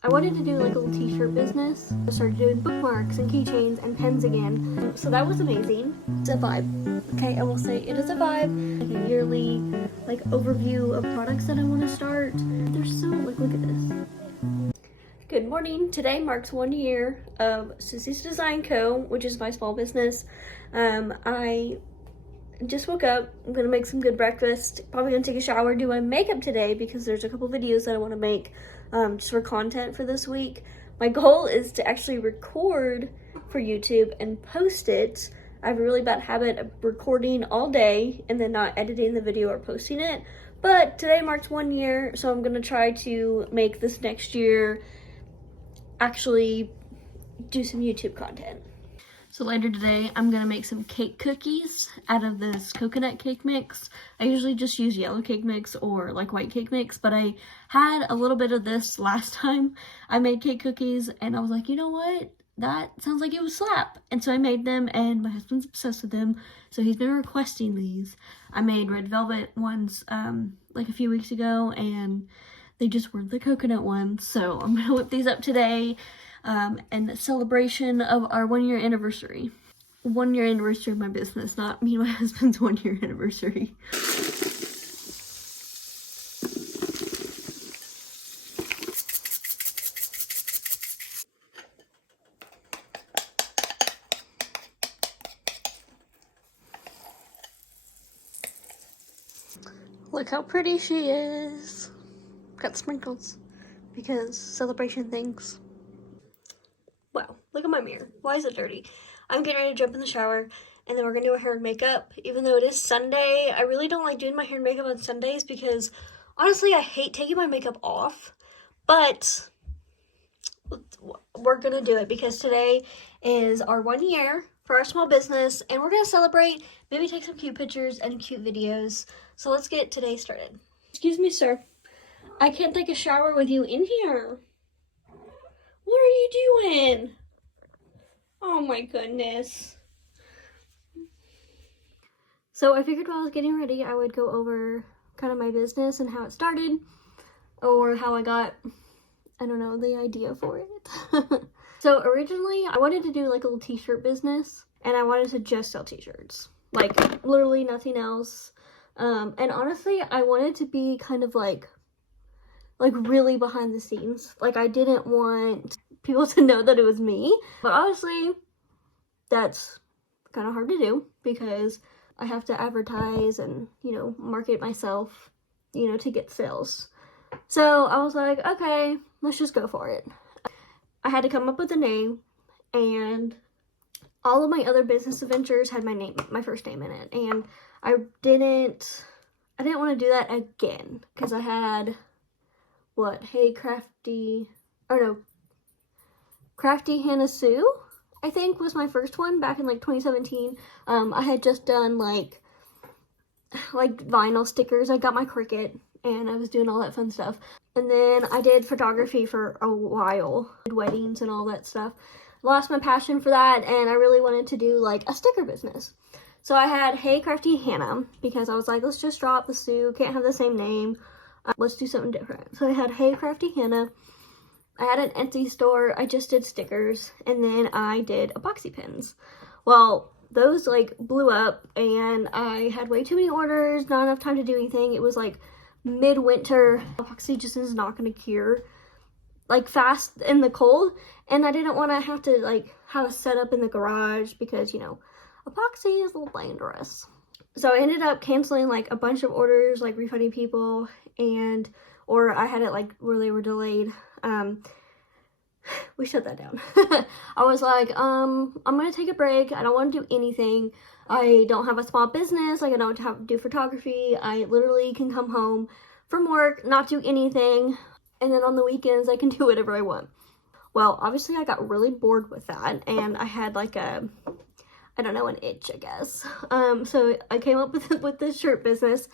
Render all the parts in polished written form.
I wanted to do like a little t-shirt business. I started doing bookmarks and keychains and pens again. So that was amazing. It's a vibe. Okay, I will say it is a vibe. Like a yearly like overview of products that I want to start. They're so like, look at this. Good morning. Today marks 1 year of Susie's Design Co., which is my small business. I just woke up. I'm gonna make some good breakfast. Probably gonna take a shower, do my makeup today because there's a couple videos that I want to make just for content for this week. My goal is to actually record for YouTube and post it. I have a really bad habit of recording all day and then not editing the video or posting it. But today marks 1 year, so I'm gonna try to make this next year actually do some YouTube content. So later today, I'm gonna make some cake cookies out of this coconut cake mix. I usually just use yellow cake mix or like white cake mix, but I had a little bit of this last time I made cake cookies and I was like, you know what? That sounds like it would slap. And so I made them and my husband's obsessed with them. So he's been requesting these. I made red velvet ones like a few weeks ago and they just weren't the coconut ones. So I'm gonna whip these up today. And celebration of our 1 year anniversary. 1 year anniversary of my business, not me and my husband's 1 year anniversary. Look how pretty she is. Got sprinkles because celebration things. Wow, look at my mirror. Why is it dirty? I'm getting ready to jump in the shower and then we're gonna do our hair and makeup. Even though it is Sunday, I really don't like doing my hair and makeup on Sundays because honestly, I hate taking my makeup off. But we're gonna do it because today is our 1 year for our small business and we're gonna celebrate, maybe take some cute pictures and cute videos. So let's get today started. Excuse me, sir. I can't take a shower with you in here. What are you doing? Oh my goodness. So I figured while I was getting ready, I would go over kind of my business and how it started, or how I got, I don't know, the idea for it. So originally, I wanted to do like a little t-shirt business, and I wanted to just sell t-shirts. Like, literally nothing else. And honestly, I wanted to be kind of like really behind the scenes. Like, I didn't want people to know that it was me. But honestly, that's kind of hard to do because I have to advertise and, you know, market myself, you know, to get sales. So I was like, okay, let's just go for it. I had to come up with a name, and all of my other business adventures had my first name in it. And I didn't want to do that again because I had Crafty Hannah Sue, I think was my first one back in like 2017. I had just done like vinyl stickers. I got my Cricut and I was doing all that fun stuff. And then I did photography for a while, did weddings and all that stuff. Lost my passion for that and I really wanted to do like a sticker business. So I had Hey Crafty Hannah because I was like, let's just drop the Sue, can't have the same name. Let's do something different. So I had Hey Crafty Hannah. I had an Etsy store. I just did stickers. And then I did epoxy pins. Well, those like blew up and I had way too many orders, not enough time to do anything. It was like midwinter. Epoxy just is not going to cure like fast in the cold. And I didn't want to have to like have a setup in the garage because, you know, epoxy is a little dangerous. So I ended up canceling like a bunch of orders, like refunding people, or I had it like where they were delayed. We shut that down. I was like, I'm gonna take a break. I don't want to do anything. I don't have a small business. Like, I don't have to do photography. I literally can come home from work, not do anything, and then on the weekends I can do whatever I want. Well, obviously I got really bored with that, and I had like an itch, I guess. So I came up with this shirt business,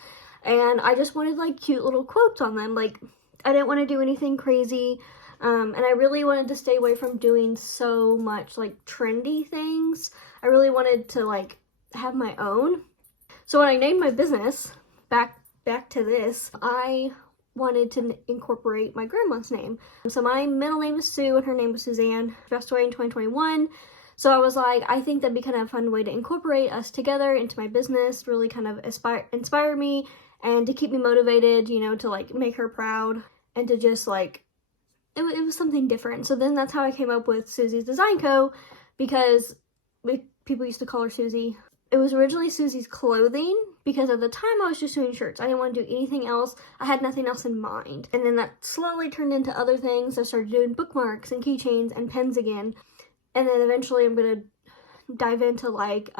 and I just wanted like cute little quotes on them. Like, I didn't want to do anything crazy, and I really wanted to stay away from doing so much like trendy things. I really wanted to like have my own. So when I named my business, back to this, I wanted to incorporate my grandma's name. So my middle name is Sue and her name was Suzanne. She passed away in 2021. So I was like, I think that'd be kind of a fun way to incorporate us together into my business, really kind of inspire me and to keep me motivated, you know, to like make her proud and to just like, it was something different. So then that's how I came up with Susie's Design Co. because people used to call her Susie. It was originally Susie's Clothing because at the time I was just doing shirts. I didn't want to do anything else. I had nothing else in mind. And then that slowly turned into other things. I started doing bookmarks and keychains and pens again. And then eventually I'm going to dive into like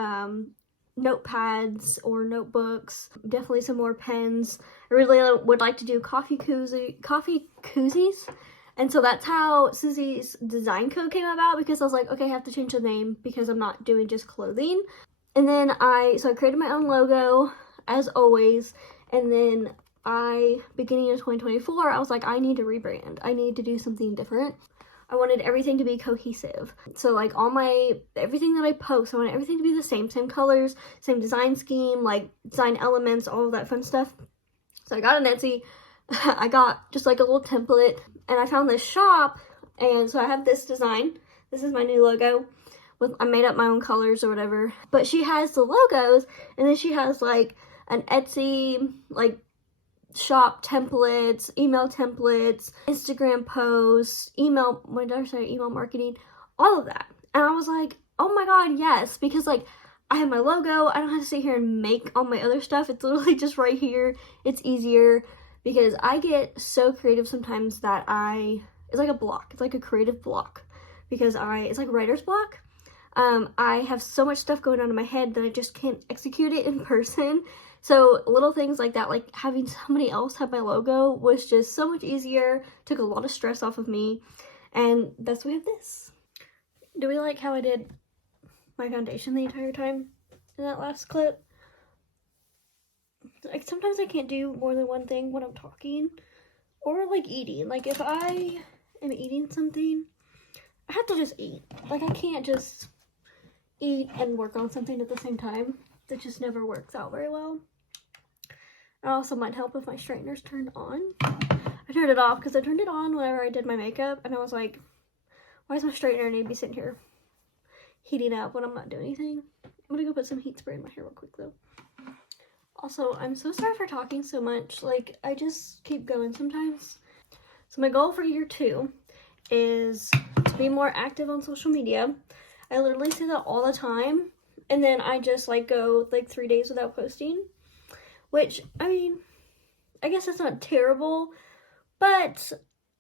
notepads or notebooks, definitely some more pens. I really would like to do coffee koozies. And so that's how Susie's Design Co. came about, because I was like, okay, I have to change the name because I'm not doing just clothing. And then I created my own logo, as always, and then beginning of 2024, I was like, I need to rebrand. I need to do something different. I wanted everything to be cohesive. So like everything that I post, I wanted everything to be the same colors, same design scheme, like design elements, all of that fun stuff. So I got an Etsy. I got just like a little template, and I found this shop, and so I have this design. This is my new logo. I made up my own colors or whatever, but she has the logos, and then she has like an Etsy like shop templates, email templates, Instagram posts, email marketing, all of that. And I was like, oh my god, yes, because like I have my logo, I don't have to sit here and make all my other stuff. It's literally just right here. It's easier because I get so creative sometimes that it's like a block. It's like a creative block because it's like writer's block. I have so much stuff going on in my head that I just can't execute it in person. So little things like that, like having somebody else have my logo was just so much easier, took a lot of stress off of me, and that's why we have this. Do we like how I did my foundation the entire time in that last clip? Like sometimes I can't do more than one thing when I'm talking, or like eating. Like if I am eating something, I have to just eat. Like I can't just eat and work on something at the same time. That just never works out very well. It also might help if my straightener's turned on. I turned it off because I turned it on whenever I did my makeup, and I was like, why does my straightener need to be sitting here heating up when I'm not doing anything? I'm gonna go put some heat spray in my hair real quick though. Also, I'm so sorry for talking so much. Like, I just keep going sometimes. So my goal for year 2 is to be more active on social media. I literally say that all the time, and then I just like go like 3 days without posting, which, I mean, I guess that's not terrible, but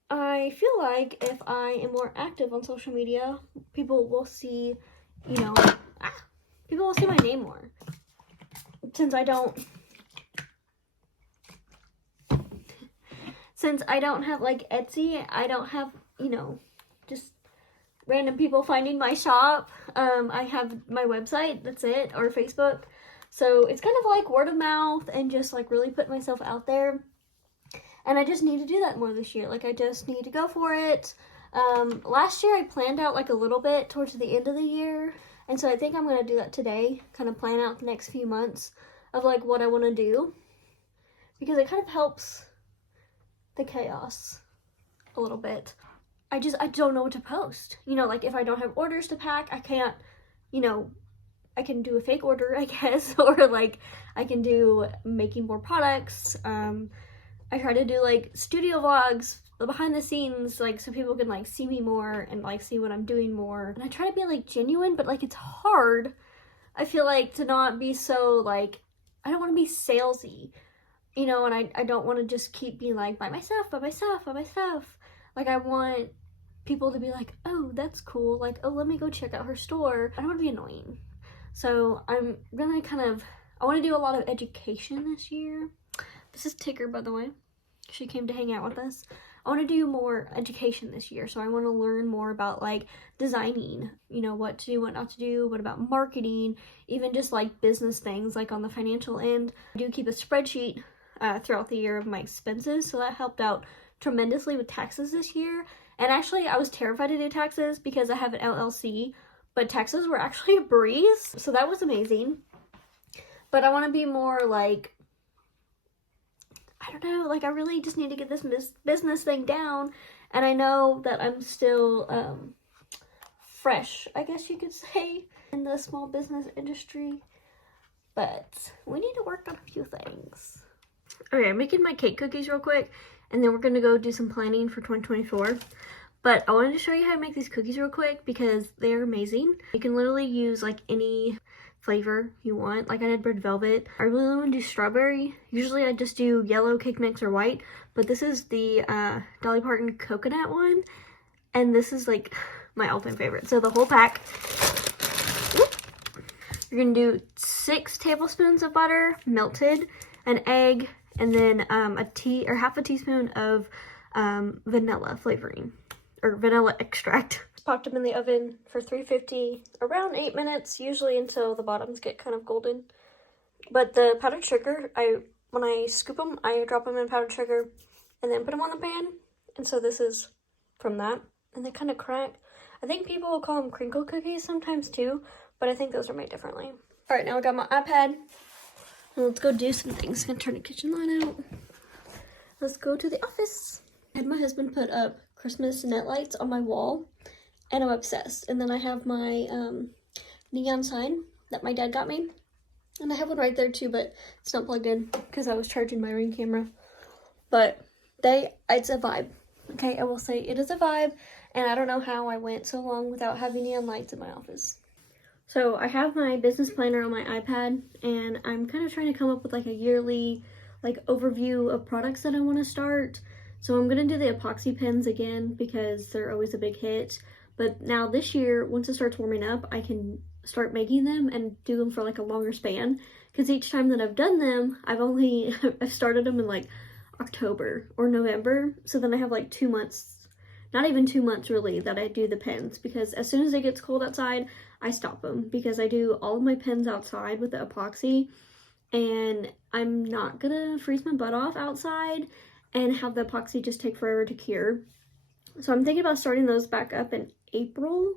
I feel like if I am more active on social media, people will see, you know, people will see my name more. Since I don't have like Etsy, I don't have, you know, just random people finding my shop. I have my website, that's it, or Facebook. So it's kind of like word of mouth and just like really put myself out there. And I just need to do that more this year. Like I just need to go for it. Last year I planned out like a little bit towards the end of the year. And so I think I'm going to do that today, kind of plan out the next few months of like what I want to do, because it kind of helps the chaos a little bit. I don't know what to post. You know, like if I don't have orders to pack, I can't, you know, I can do a fake order, I guess, or like I can do making more products. I try to do like studio vlogs, behind the scenes, like so people can like see me more and like see what I'm doing more. And I try to be like genuine, but like it's hard, I feel like, to not be so like, I don't want to be salesy, you know, and I don't want to just keep being like by myself. Like I want people to be like, oh, that's cool, like, oh, let me go check out her store. I don't want to be annoying. So I'm gonna I want to do a lot of education this year. This is Tigger, by the way. She came to hang out with us. I want to do more education this year, so I want to learn more about like designing, you know, what to do, what not to do, what about marketing, even just like business things, like on the financial end. I do keep a spreadsheet throughout the year of my expenses, so that helped out tremendously with taxes this year. And actually, I was terrified to do taxes because I have an LLC, but taxes were actually a breeze, so that was amazing. But I want to be more like, I don't know, like I really just need to get this business thing down. And I know that I'm still fresh, I guess you could say, in the small business industry. But we need to work on a few things. Okay, I'm making my cake cookies real quick, and then we're gonna go do some planning for 2024. But I wanted to show you how to make these cookies real quick because they're amazing. You can literally use like any flavor you want. Like I did red velvet. I really want to do strawberry. Usually I just do yellow cake mix or white, but this is the Dolly Parton coconut one, and this is like my all-time favorite. So the whole pack, you're gonna do 6 tablespoons of butter melted, an egg, and then half a teaspoon of vanilla flavoring or vanilla extract. Popped them in the oven for 350, around 8 minutes, usually until the bottoms get kind of golden. But the powdered sugar, when I scoop them, I drop them in powdered sugar and then put them on the pan. And so this is from that, and they kind of crack. I think people will call them crinkle cookies sometimes too, but I think those are made differently. All right, now I got my iPad. Let's go do some things. I'm gonna turn the kitchen light out. Let's go to the office. I had my husband put up Christmas net lights on my wall, and I'm obsessed. And then I have my neon sign that my dad got me, and I have one right there too, but it's not plugged in because I was charging my Ring camera. But it's a vibe. Okay, I will say it is a vibe, and I don't know how I went so long without having neon lights in my office. So I have my business planner on my iPad, and I'm kind of trying to come up with like a yearly like overview of products that I want to start. So I'm going to do the epoxy pens again because they're always a big hit. But now this year, once it starts warming up, I can start making them and do them for like a longer span. Because each time that I've done them, I've started them in like October or November. So then I have like 2 months, not even 2 months really, that I do the pens. Because as soon as it gets cold outside, I stop them. Because I do all of my pens outside with the epoxy. And I'm not going to freeze my butt off outside and have the epoxy just take forever to cure. So I'm thinking about starting those back up in April,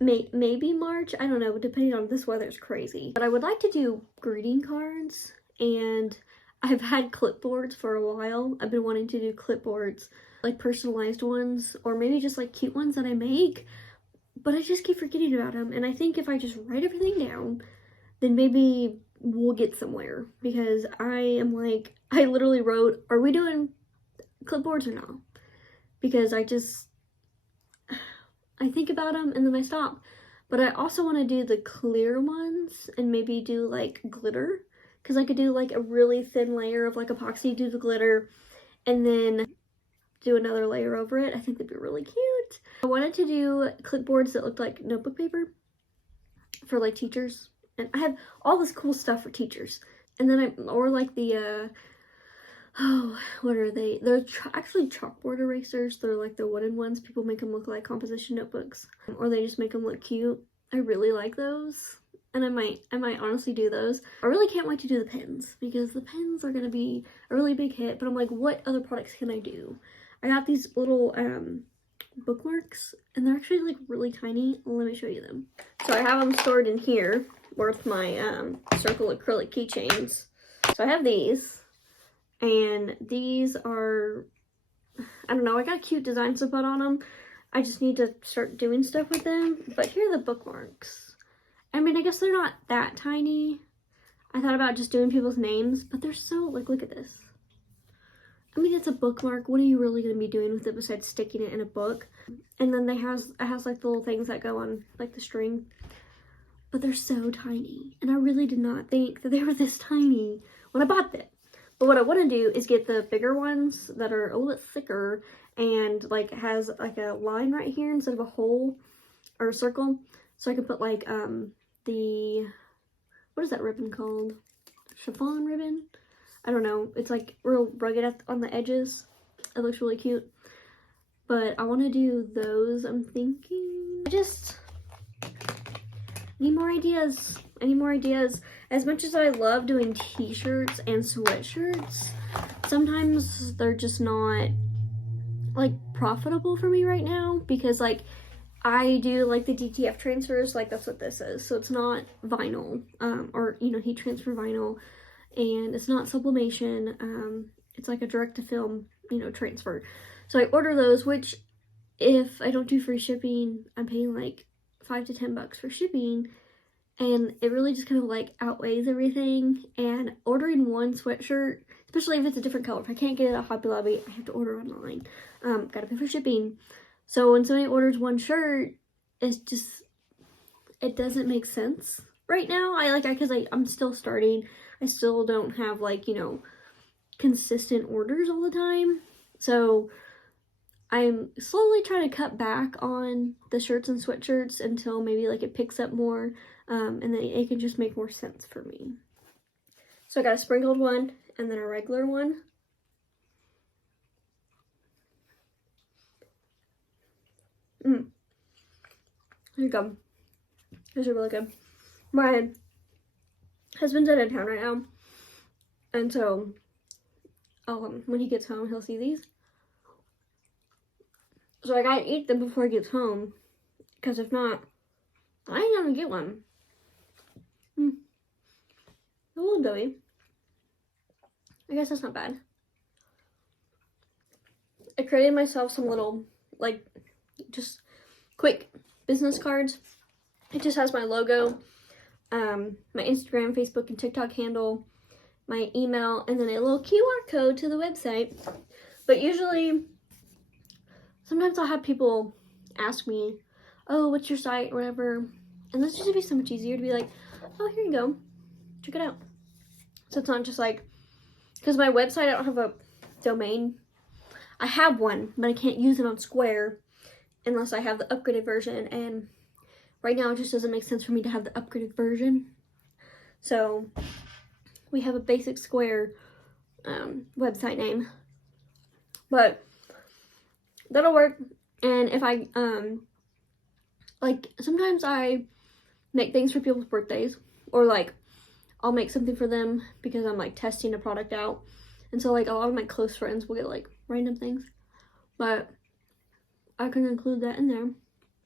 maybe March, I don't know, depending on this weather is crazy. But I would like to do greeting cards, and I've had clipboards for a while. I've been wanting to do clipboards, like personalized ones, or maybe just like cute ones that I make, but I just keep forgetting about them. And I think if I just write everything down, then maybe we'll get somewhere, because I literally wrote, are we doing clipboards or no? Because I think about them and then I stop. But I also want to do the clear ones and maybe do like glitter, because I could do like a really thin layer of like epoxy, do the glitter, and then do another layer over it. I think that'd be really cute. I wanted to do clipboards that looked like notebook paper for like teachers. And I have all this cool stuff for teachers. And then or like the, what are they? They're actually chalkboard erasers. They're like the wooden ones. People make them look like composition notebooks. Or they just make them look cute. I really like those. And I might honestly do those. I really can't wait to do the pens, because the pens are going to be a really big hit. But I'm like, what other products can I do? I got these little bookmarks, and they're actually like really tiny. Let me show you them. So I have them stored in here with my circle acrylic keychains. So I have these, and these are, I don't know, I got cute designs to put on them. I just need to start doing stuff with them. But here are the bookmarks. I mean, I guess they're not that tiny. I thought about just doing people's names, but they're so, like, look at this. I mean, it's a bookmark. What are you really going to be doing with it besides sticking it in a book? And then it has like the little things that go on like the string. But they're so tiny. And I really did not think that they were this tiny when I bought them. But what I want to do is get the bigger ones that are a little bit thicker and like has like a line right here instead of a hole or a circle. So I can put like what is that ribbon called? Chiffon ribbon? I don't know. It's like real rugged on the edges. It looks really cute. But I want to do those, I'm thinking. I just need more ideas. I need more ideas. As much as I love doing t-shirts and sweatshirts, sometimes they're just not like profitable for me right now, because like I do like the DTF transfers, like that's what this is. So it's not vinyl, or you know, heat transfer vinyl. and it's not sublimation. It's like a direct to film, transfer. So I order those, which if I don't do free shipping, I'm paying like $5 to $10 for shipping, and it really just kind of like outweighs everything. And ordering one sweatshirt, especially if it's a different color, if I can't get it at Hobby Lobby, I have to order online. Gotta pay for shipping. So when somebody orders one shirt, it doesn't make sense right now. I'm still starting. I still don't have like, consistent orders all the time. So I'm slowly trying to cut back on the shirts and sweatshirts until maybe like it picks up more, and then it can just make more sense for me. So I got a sprinkled one and then a regular one. Here you go. These are really good. My husband's out of town right now, and so when he gets home, he'll see these. So I gotta eat them before he gets home, because if not, I ain't gonna get one. A little doughy. I guess that's not bad. I created myself some little, like, just quick business cards. It just has my logo, my Instagram, Facebook, and TikTok handle, my email, and then a little QR code to the website. But usually, sometimes I'll have people ask me, oh, what's your site, or whatever. And that's just gonna be so much easier to be like, oh, here you go, check it out. So it's not just like, because my website, I don't have a domain. I have one, but I can't use it on Square unless I have the upgraded version, and right now it just doesn't make sense for me to have the upgraded version. So we have a basic Square website name, but that'll work. And if I like, sometimes I make things for people's birthdays, or like I'll make something for them because I'm like testing a product out, and so like a lot of my close friends will get like random things, but I can include that in there.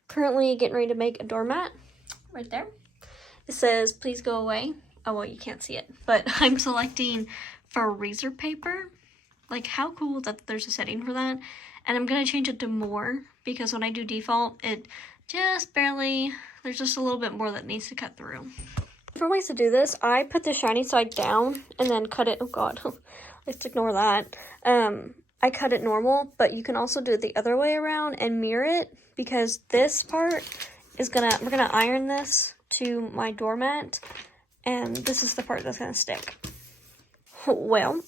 Currently getting ready to make a doormat right there. It says, please go away. Oh, well, you can't see it, but I'm selecting freezer paper. Like, how cool that there's a setting for that. And I'm going to change it to more, because when I do default, it just barely, there's just a little bit more that needs to cut through. Different ways to do this, I put the shiny side down and then cut it, oh god, let's ignore that. I cut it normal, but you can also do it the other way around and mirror it, because this part is we're gonna iron this to my doormat, and this is the part that's gonna stick. Well,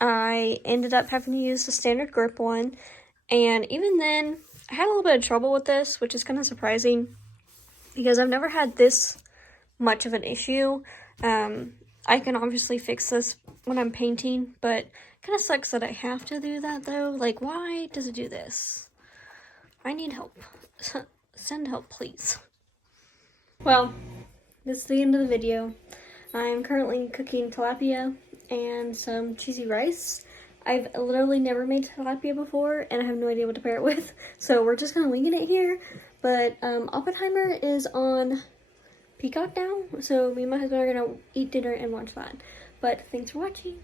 I ended up having to use the standard grip one, and even then, I had a little bit of trouble with this, which is kind of surprising, because I've never had this much of an issue. I can obviously fix this when I'm painting, but kind of sucks that I have to do that though. Like, why does it do this? I need help. Send help, please. Well, this is the end of the video. I'm currently cooking tilapia and some cheesy rice. I've literally never made tilapia before, and I have no idea what to pair it with, so we're just kind of winging it here. But Oppenheimer is on Peacock now, so me and my husband are gonna eat dinner and watch that. But thanks for watching.